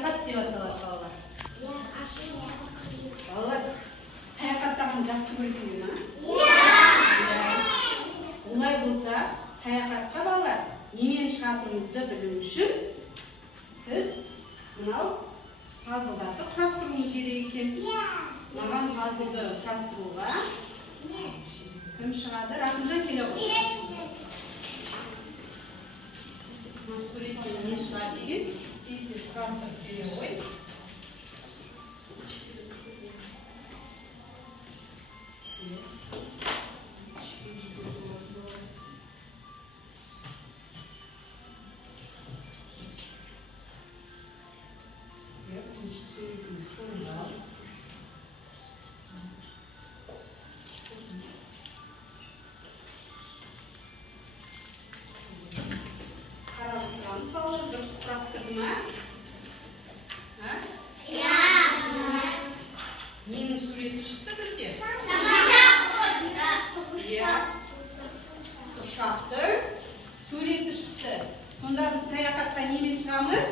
саяхат деп аталады балалар. Балалар, саяхаттағанды жақсы көресіңдер ме? Олай болса, саяхатқа балалар немен шығатынымызды білу үшін біз мынау пазлдарды құрастыруымыз керек екен. Маған пазлды құрастыруға кім шығады? Рахымжан келе ғой. Суреттен не шығады деген тез-тез құрастырып бере ғой. Дұрыс құрастырды ма? Ненің суреті шықты бізде? Ұшақтың суреті шықты. Сонда біз саяхатқа немен шығамыз?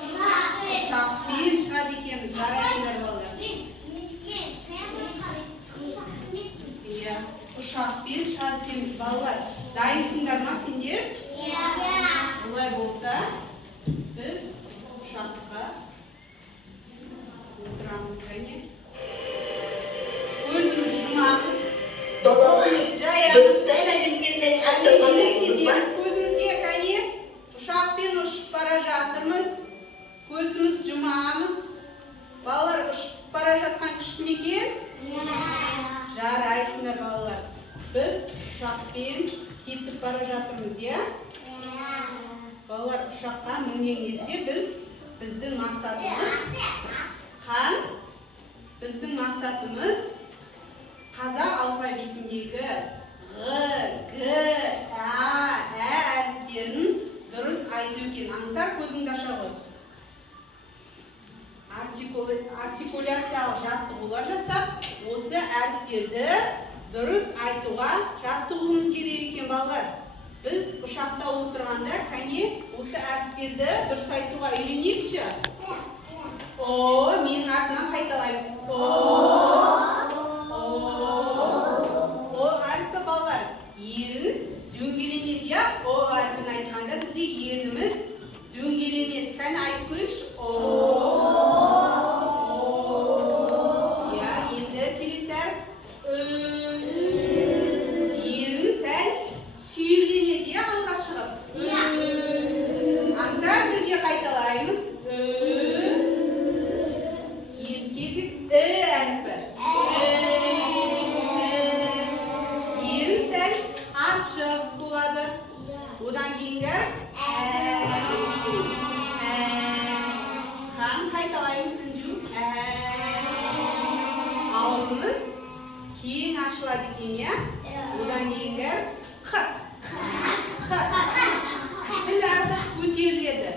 Ұшақпен шығады екенбіз. Жарайсыңдар балалар. Ұшақпен шығады екенбіз балалар. Дайынсыңдар ма сендер? Олай болса, біз ұшаққа отырамыз, кәне. Көзіміз жұмамыз, қолымыз жаямыз. Елестетеміз көзімізге, кәне. Ұшақпен ұшып бара жатырмыз. Көзіміз жұмамыз. Балалар, ұшып бара жатқан күшті ме екен? Жарайсыңдар балалар. Біз ұшақпен кетіп бара жатырмыз, иә? Балалар, ұшаққа мінген кезде біздің мақсатымыз қан, біздің мақсатымыз қазақ алфавитіндегі Ғ, Г, Ә әріптерін дұрыс айту екен. Аңсар, көзіңді аша ғой. Артикуляциялық жаттығулар жасап, осы әріптерді дұрыс айтуға жаттығуымыз керек екен, балалар. Біз ұшақта отырғанда, кәне, осы әріптерді дұрыс айтуға үйренейікші. Менің артынан қайталаймыз. О әріпі балалар. Ерін дөңгеленеді, я? О әріпін айтқанда бізде ерніміз дөңгеленеді. Кәне айтып көрейікші. Енді келесі әріп. Қайталаймыз. Енді кезек әріпі. Ерін сәл ашық болады. Одан кейінгі қан қайталаймыз. Үнжу. Аузымыз кең ашылады екен, я? Одан кейінгі қ. Тіл артық көтеріледі.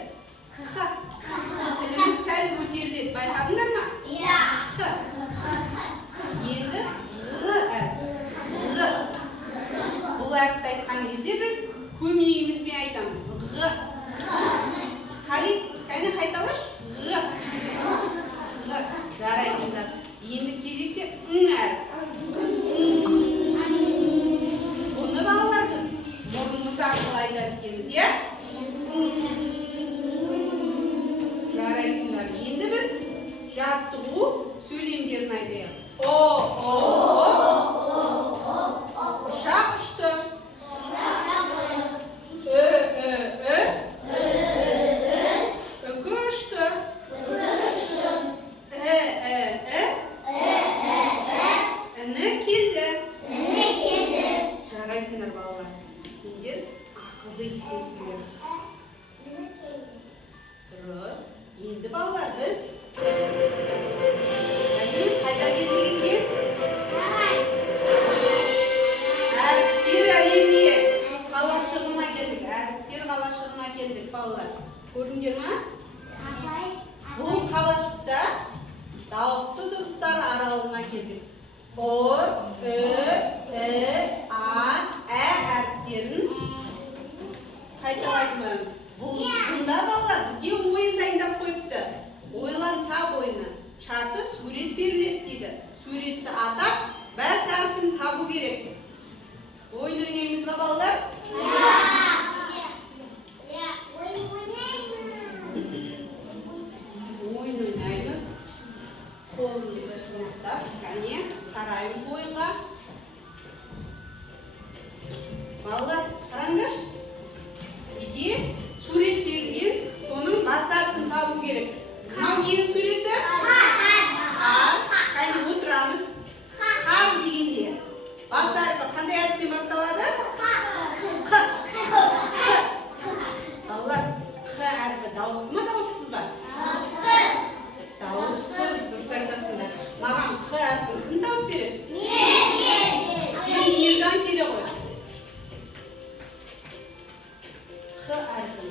Тіліміз сәл көтеріледі. Байқадыңдар ма? Енді Ғ әріпі. Бұл әріпті айтқан кезде біз көмейімізбен айтамыз. Ғ. Халид, кәне қайталаш? Ғ. Жарайсыңдар. Енді кезекте әріп. Бұны балалар біз мұрнымыз арқылы айтады екенбіз, иә? Жарайсыңдар. Енді біз жаттығу сөйлемдерін айтайық. Ұшақ ұшты. Үкі ұшты. Іні келді. Жарайсыңдар балалар. Сендер ақылды екенсіңдер. Дұрыс. Енді балалар біз қайда келдік екен? Әріптер әлеміне қалашығына келдік. Әріптер қалашығына келдік балалар. Көрдіңдер ма? Бұл қалашықта дауысты дыбыстар аралығына келдік. О, Ү, А, әріптерін қайталаймыз. Бұнда балалар бізге ойын дайындап қойыпты. шарты сурет беріледі дейді. Суретті атап, бәс әрпін табу керек. Ойын ойнаймыз ба, балалар? Ойын ойнаймыз. Қолымызды шынықтап, кәне қараймыз ойынға. Балалар, қараңдар. Бізге сурет берілген, соның бас әрпін табу керек. Мынау ненің суреті? Қар. Кәне отырамыз. Қар дегенде бас әрпі қандай әріптен басталады? Қ. Балалар, Қ әрпі дауысты ма, дауыссыз ба? Дауыссыз. Дұрыс айтасыңдар. Маған Қ әрпін кім тауып береді? Мейіржан келе ғой. Қ әрпі.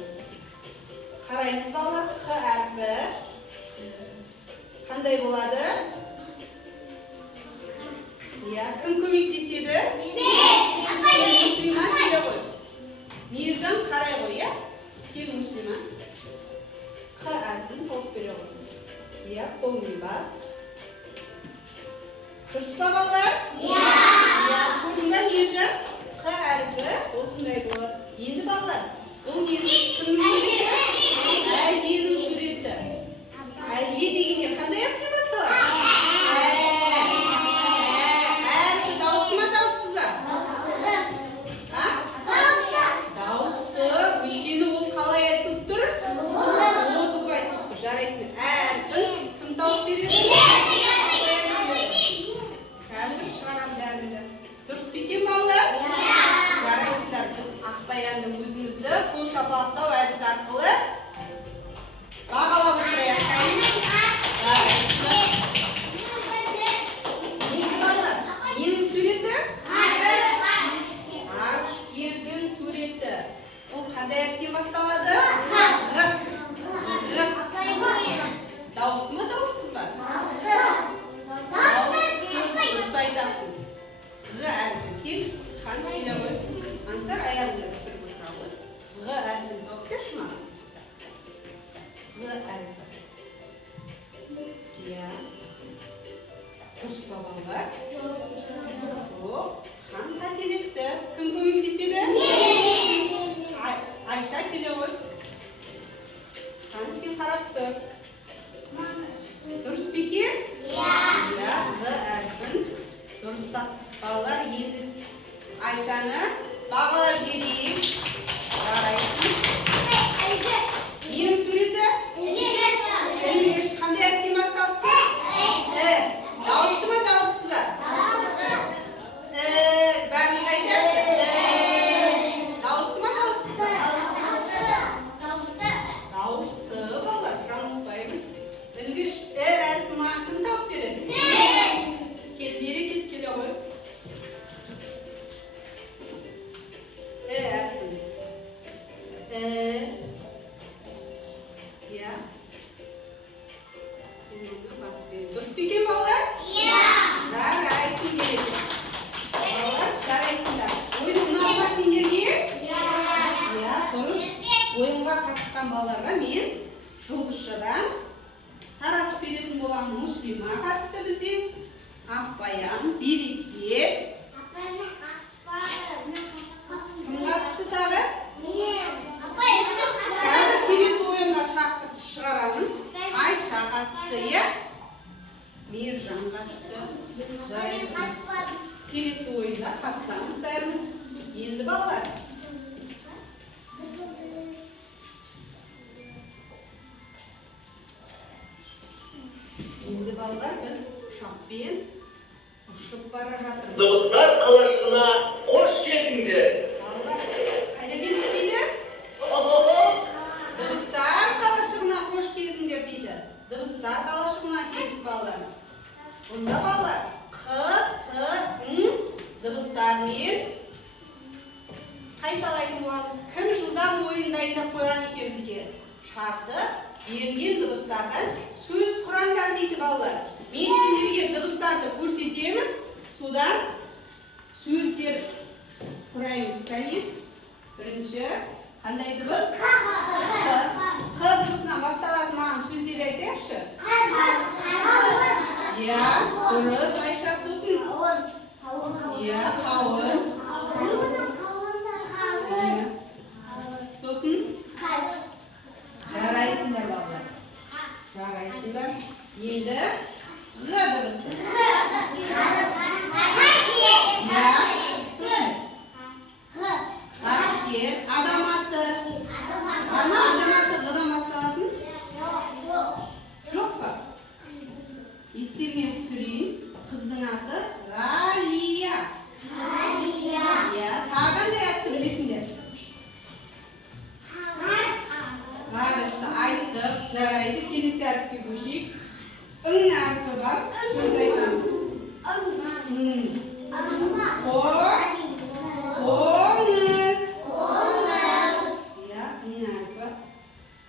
Қараймыз балалар, Қ әрпі қандай болады? Кім көмектеседі? Мүслима келе ғой. Мейіржан қарай ғой, кел Мүслима. Қ әрпін тауып бере ғой. Қолмен бас. Дұрыс па, балалар? Көрдің ба, Мейіржан? Қ әрпі осындай болады. Енді балалар, бұл ненің кімнің суреті? Әженің суреті. Әже дегенде қандай әріптен басталады? Әрпі дауысты ма, дауыссыз ба? Дауысты. Өйткені ол қалай айтып тұр? Озылып айтып тұр. Жарайсың. Әрпін кім тауып береді? Қазір шығарам бәріңді. Дұрыс па екен, балалар? Жарайсыңдар. Біз Ақбаянның өзімізді қол шапалақтау әдісі арқылы бағалап отырайық. Ненің суреті? Ғарышкердің суреті. Ол қандай әріптен басталады? Дауысты ма, дауыссыз ба? Дауыссыз. Дұрыс айтасың. Ғ әрпі. Кел, қан келе ғой. Аңсар аяғында түсіріп отыра ғой. Ғ әрпін тауып берші маған. Ғ әрпі. Дұрыс па, балалар? Жоқ. Хан қателесті. Кім көмектеседі? Айша келе ғой. Хан сен қарап тұр. Дұрыс па екен? Ғ әрпін. Дұрыс та. Балалар, енді Айшаны бағалап жіберейік. Жарайсың. Ненің суреті? Ілгеш. Қандай әріптен басталып тұр? Дауысты ма, дауыссыз ба? Бәрін айтаршы. Дауысты ма, дауыссыз ба? Дауысты, балалар, жаңылыспаймыз. Ілгеш. Әріпі маған кім тауып береді? Кел, бері кет, келе ғой. Дұрыс па екен, балалар? Жарайсың керек. Балалар, жарайсыңдар. Ойын ұнады ма сендерге? Дұрыс. Ойынға қатысқан балаларға мен жұлдызшадан таратып беретін боламын. Мүслима қатысты бізде. Ақбаян, Береке. Кім қатысты тағы? Қазір келесі ойынға шығарамын. Айша қатысты, Мейіржан қатысты. Келесі ойында қатысамыз бәріміз. Енді балалар. Енді балалар, біз ұшақпен ұшып бара жатырмыз. Дыбыстар қалашығына қош келдіңдер. Балалар, қайда келдік дейді? Дыбыстар қалашығына қош келдіңдер дейді. Дыбыстар қалашығына келдік балалар. Онда балалар, Қ, Қ, Ң дыбыстармен қайталайтын боламыз. Кім жылдам ойын дайындап қойған екен бізге? Шарты берілген дыбыстардан сөз құраңдар дейді балалар. Мен сендерге дыбыстарды көрсетемін, содан сөздер құраймыз. Кәне, бірінші қандай дыбыс? Қ дыбысынан басталатын маған сөздер айтайықшы. дұрыс Айша. Сосын иә, қауын. Сосын жарайсыңдар балалар. Жарайсыңдар. Енді Г дыбысы. Қастер. Адам аты. Бар ма адам аты Ғ-дан басталатын? Жоқ па? Естеріңе түсірейін. Қыздың аты Ғалия. Иә, тағы қандай атты білесіңдер? Ғарышты айттық, жарайды. Келесі әріпке көшейік. Ң әрпі бар. Сөз айтамыз. Қоңыз. Иә, ң әрпі.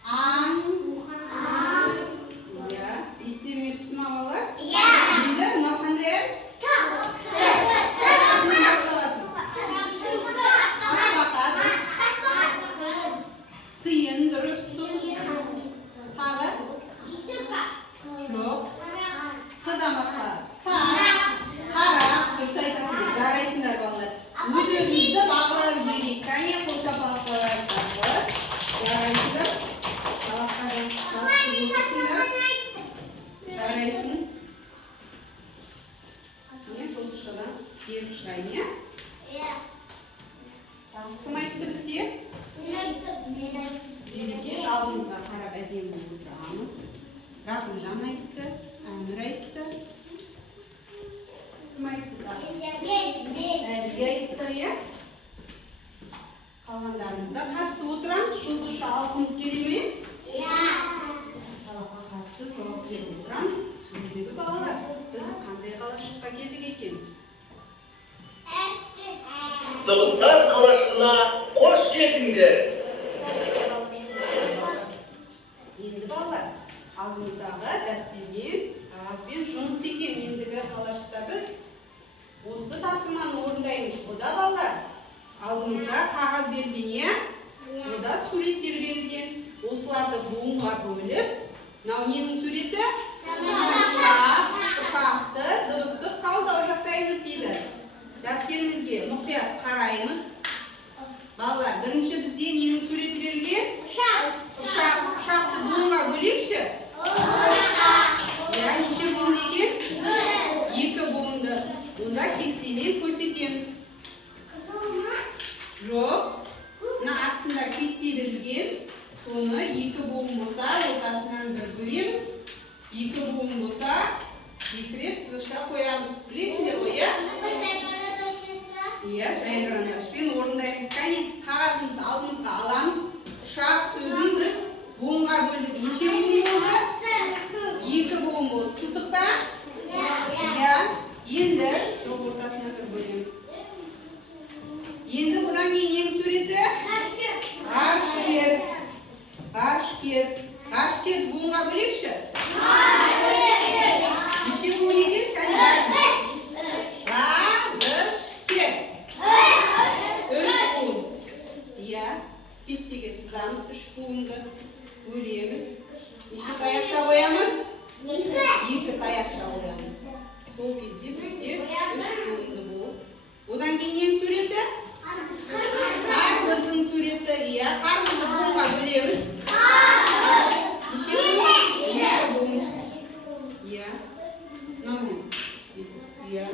Аң. Иә, естеріңе түсті ма балалар? Енді мынау қандай әріп? Тиын дұрыс. Тағы? Жоқ. Қыдан басталады. Қара. Дұрыс айтасыңдар. Жарайсыңдар балалар. Өз-өзіңізді бағалап жіберейік. Кәне қол шапалақ қойыңыздар. Жарайсыңдар. Жарайсың. Не жұлдызшадан беріп шығайын, иә? Кім айтты бізге? Береке, алдымызға қарап әдемі отырамыз. Рахымжан айтты, Әмір айтты. Кім айтты? Әлия айтты, иә? Қалғандарымызда қатысып отырамыз. Жұлдызша алғымыз келе ме? Сабаққа қатысып жауап беріп отырамыз. Үйдегі балалар, біз қандай қалашыққа келдік екен? Дыбыстар қалашығына қош келдіңдер. Енді балалар, алдымыздағы дәптермен, қағазбен жұмыс екен. Ендігі қалашықта біз осы тапсырманы орындаймыз. Бұда балалар, алдымызда қағаз берген, иә? Бұда суреттер берілген. Осыларды буынға бөліп, мынау ненің суреті? Ұшақты, дыбыстық талдау жасаймыз дейді. Дәптерімізге мұқият қараймыз. Балалар, бірінші бізде ненің суреті берілген? Ұшақты буынға бөлейікші? Иә, неше буын екен? 2 буынды. Онда кестемен көрсетеміз. Жоқ. Мына астында кесте берілген. Соны 2 буын болса, ортасынан бір бөлеміз. 2 буын болса, 2 рет сызықша қоямыз. Білесіңдер ғой, иә? Иә, жай карандашпен орындаймыз. Кәне, қағазымызды алдымызға аламыз. Ұшақ сөзін біз буынға бөлдік. Неше буын болды? 2 буын болды. Сыздық па? Иә. Енді жоқ ортасына бір бөлеміз. Енді бұдан кейін нең суреті? Ғарышкер. Ғарышкер буынға бөлекші? Неше буын екен? Кәне бәрін. Ғарышкер. 3 буын. Иә. Кестеге сызамыз. 3 буынды бөлеміз. Неше таяқша қоямыз? 2 таяқша қоямыз. Сол кезде бізде 3 буынды болып. Одан кейін нең суреті? Қарбыздың суреті. Иә, қарбызды буынға бөлеміз. Неше буын? 2 буын. Иә. Мынау. Иә.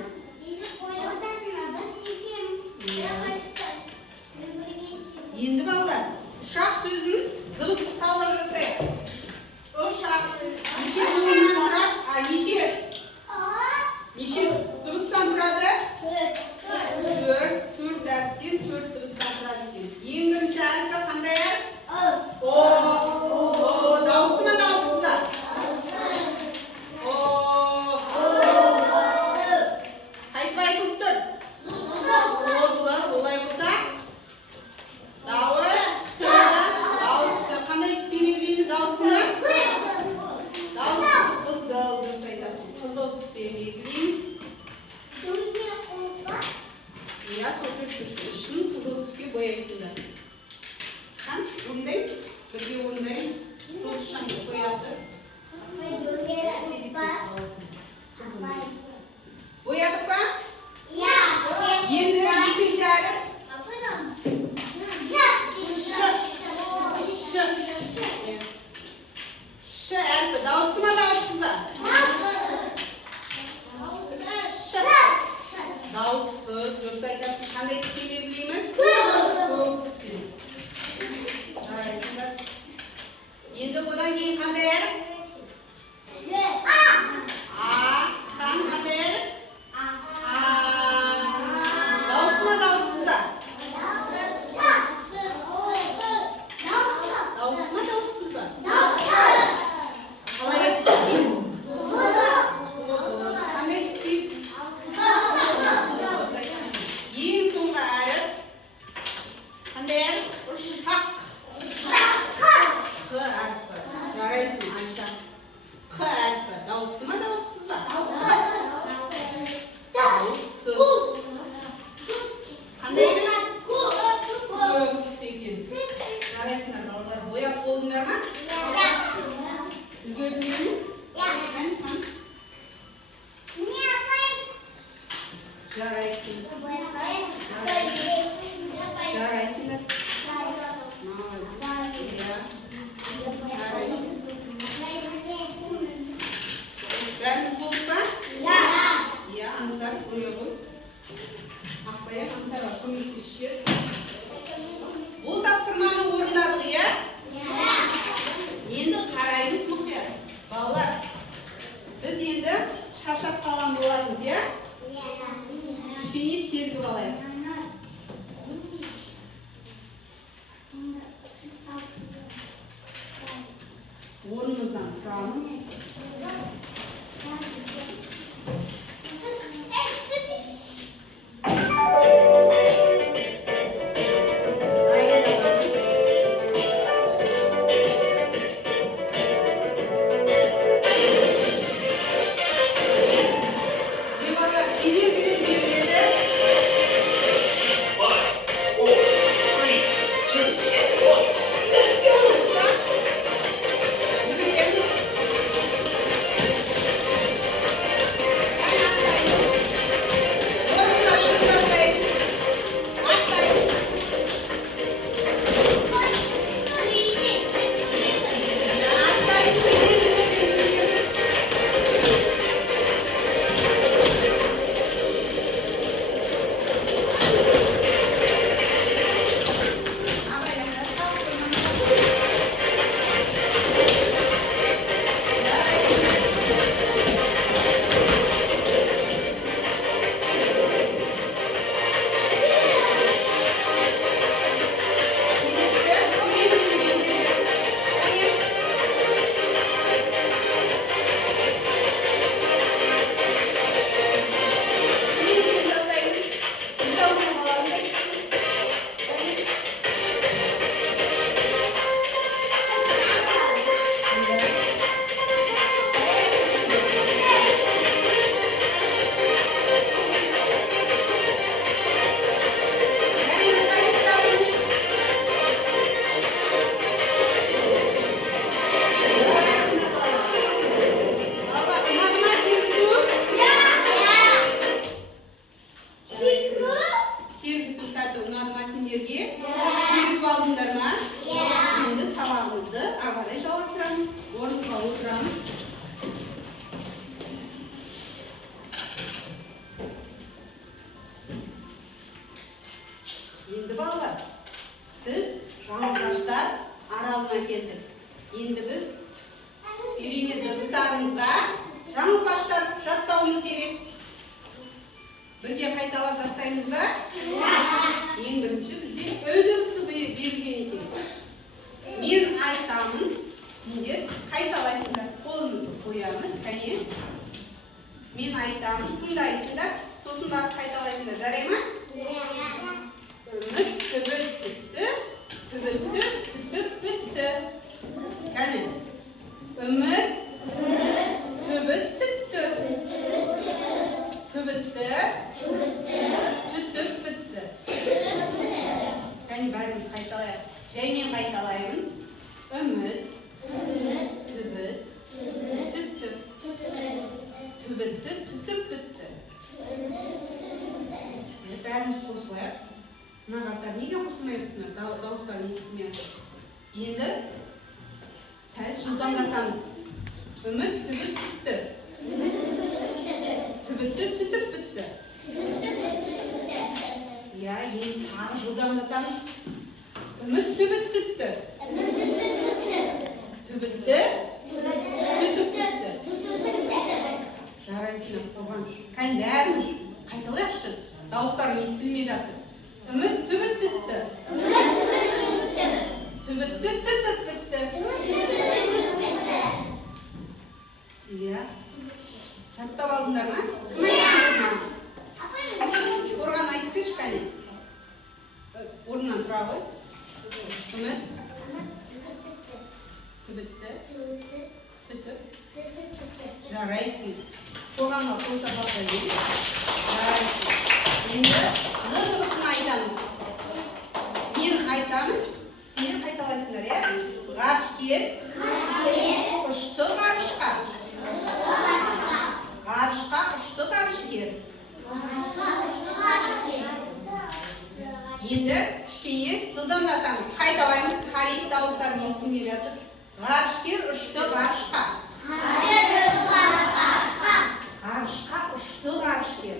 Енді балалар, ұшақ сөзін дыбыстық талдау жасайық. Ұшақ неше буыннан тұрады? Неше дыбыстан тұрады? 4 әріптен 4 дыбыстан тұрады екен. Ең бірінші әріпі қандай әріп? О, дауысты ма, дауыссыз ба? Қайтып айтылып тұр? Олай болса, дауысты. Қандай түспей белгілейміз дауысына? Dağıstı mı dağıtsız ba? Dağıtsız. Dürüst aytasın. Qanday tisni belgilaymiz? Ko'k tisni. Jaraysiz. Endi bundan keyin qanday? A. Qanday? Dağıstı mı dağıtsız ba? Dağıstı mı dağıtsız ba? Qalay aytasiz? Qanday tisni? Ең соңғы әріп қандай әріп? Шақ. Қ әріпі. Жарайсың, Айша. Қ әріпі. Дауысты ма, дауыссыз ба? Дауыссыз. Қандай екен? Көк түсті екен. Жарайсыңдар, балалар. Бояп болдыңдар ма? Үлгердіңдер ме? Жарайсың. Жарайсыңдар. Бәріміз болдық па? Иә, Аңсар, қойы ғой. Ақбая, Аңсарға көмектесші. Бұл тапсырманы орындадық, иә? Енді қараймыз мұқият. Балалар, біз енді шаршап қалған боламыз, иә? Кішкене сергіп алайық. Орнымыздан тұрамыз. Енді балалар, біз жаңылғаштар аралына келдік. Енді біз үйренген дыбыстарымызға жаңылғаштар жаттауымыз керек. Бірге қайталап жаттаймыз ба? Ең бірінші бізде Ö дыбысы берілген екен. Мен айтамын, сендер қайталайсыңдар. Қолымызды қоямыз, кәне. Мен айтамын, тыңдайсыңдар, сосын барып қайталайсыңдар. Жарай ма? Үміт түбіт түтті, түбітті түтіп бітті. Кәне. Үміт түбіт түтті, түбітті түтіп бітті. Кәне бәріміз қайталайық. Жаймен қайталаймын. Үміт түбіт түтті, түбітті түтіп бітті. Бәріміз қосылайық. Нағаттар неге қосылмай тұрсыңдар? Дауыстарын естімей жатыр. Енді сәл жылдамдатамыз. айтамыз. Үміт түбіт түтті. Түбітті. Түтіп түтті. Жарайсың, қорған. Кән бәріміз қайталайықшы. Дауыстарын естілмей жатыр. Үміт түбіт түтті. Түбітті түтіп бітті. Иә. Жаттап алдыңдар ма? Кім айтып ма? Қорған айтып берші кәне. Орнынан тұра ғой. Үміт. Түбітті. Түтіп. Жарайсың. Қорғанға қол шапалақтай берейік. Жарайсың. Енді дыбысын айтамыз. Мен айтамын, сендер қайталайсыңдар, иә? Ғарышкер. Ұшты ғарышқа. Ғарышқа ұшты ғарышкер. Енді кішкене жылдамдатамыз. Қайталаймыз. Қариып дауыстарын естілмей жатыр. Ғарышкер ұшты ғарышқа. Ғарышқа ұшты ғарышкер.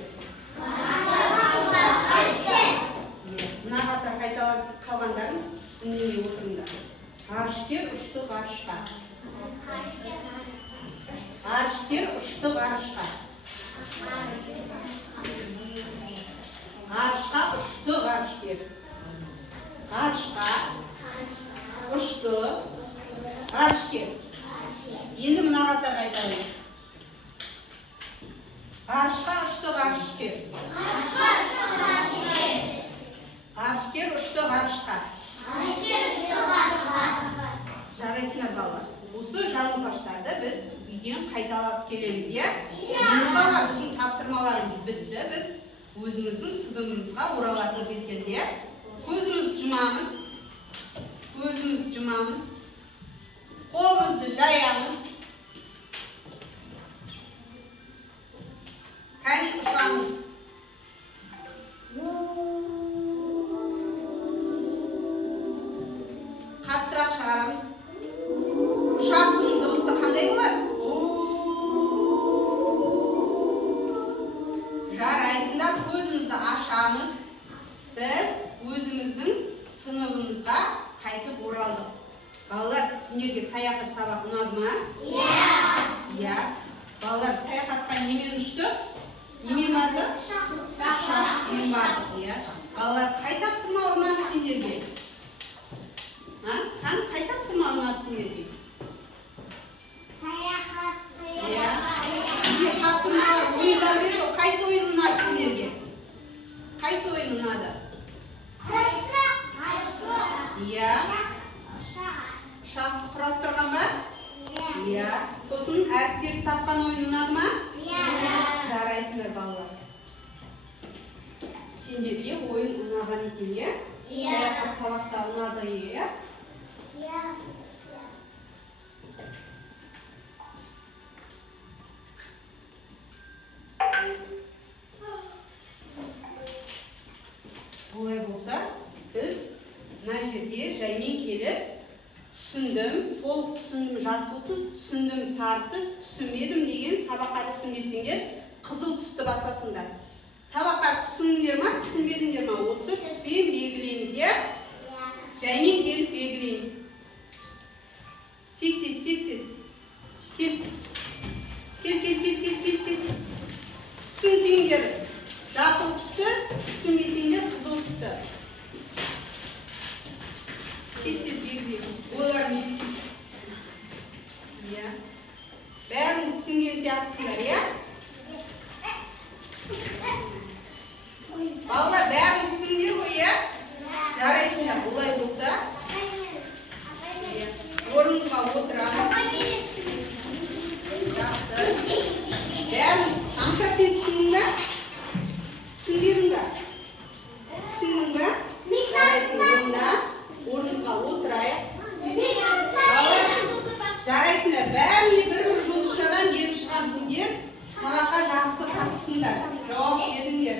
Мына қатар қайталанып қалғандарын үндемей отырыңдар. Ғарышкер ұшты ғарышқа. Ғарышкер ұшты ғарышқа. Ғарышқа ұшты ғарышкер. Ғарышқа ұшты ғарышкер. Енді мына қатар қайталайық. Ғарышқа ұшты ғарышкер. Ғарышкер ұшты ғарышқа. Жарайсыңдар балалар. Осы жазылғыштарды біз үйден қайталап келеміз, иә? Енді балалар, біздің тапсырмаларымыз бітті. Біз өзіміздің сыныбымызға оралатын кез келді, иә? Көзімізді жұмамыз. Көзімізді жұмамыз. Қолымызды жаямыз. Кәне ұшамыз. Қаттырақ шығарамыз. Ұшақтың дыбысы қандай болады? Жарайсыңдар, көзімізді ашамыз. Біз өзіміздің сыныбымызға қайтып оралдық. Балалар, сендерге саяхат сабақ ұнады ма? Иә. Балалар, саяхатқа немен ұшты? Немен барды? Ұшақпен бардық, иә. Балалар, қай тапсырма ұнады сендерге? Қай тапсырма ұнады сендерге? Иә. Сендер тапсырмалар, ойындар берді, қайсы ойын ұнады сендерге? Қайсы ойын ұнады? Иә. Ұшақты құрастырған ба? Иә. Сосын әріптерді тапқан ойын ұнады ма? Жарайсыңдар балалар. Сендерге ойын ұнаған екен, иә? Саяхат сабақта ұнады, иә? Олай болса, біз мына жерде жаймен келіп түсіндім, толық түсіндім, жасыл түс, түсіндім, сары түс, түсінбедім деген сабаққа түсінбесеңдер, қызыл түсті басасыңдар. Сабаққа түсіндіңдер ма, түсінбедіңдер ма? Осы түспен белгілейміз, иә? Жаймен келіп белгілейміз. Тез. Кел. Түсінсеңдер жасыл түсті, түсінбесеңдер қызыл түсті. Тез белгілейміз. Олар не? Иә. Бәрін түсінген сияқтысыңдар, иә? Балалар, бәрін түсіндіңдер ғой, иә? Жарайсыңдар, олай болса. Орныңызға отырамыз. Жақсы. Бәрін Анка, сен түсіндің бе? Түсінбедің бе? Түсіндің бе? Жарайсың, орныңызға отырайық. Жарайсыңдар, бәріне бір жұлдызшадан беріп шығамыз сендер. Сабаққа жақсы қатысыңдар. Жауап беріңдер.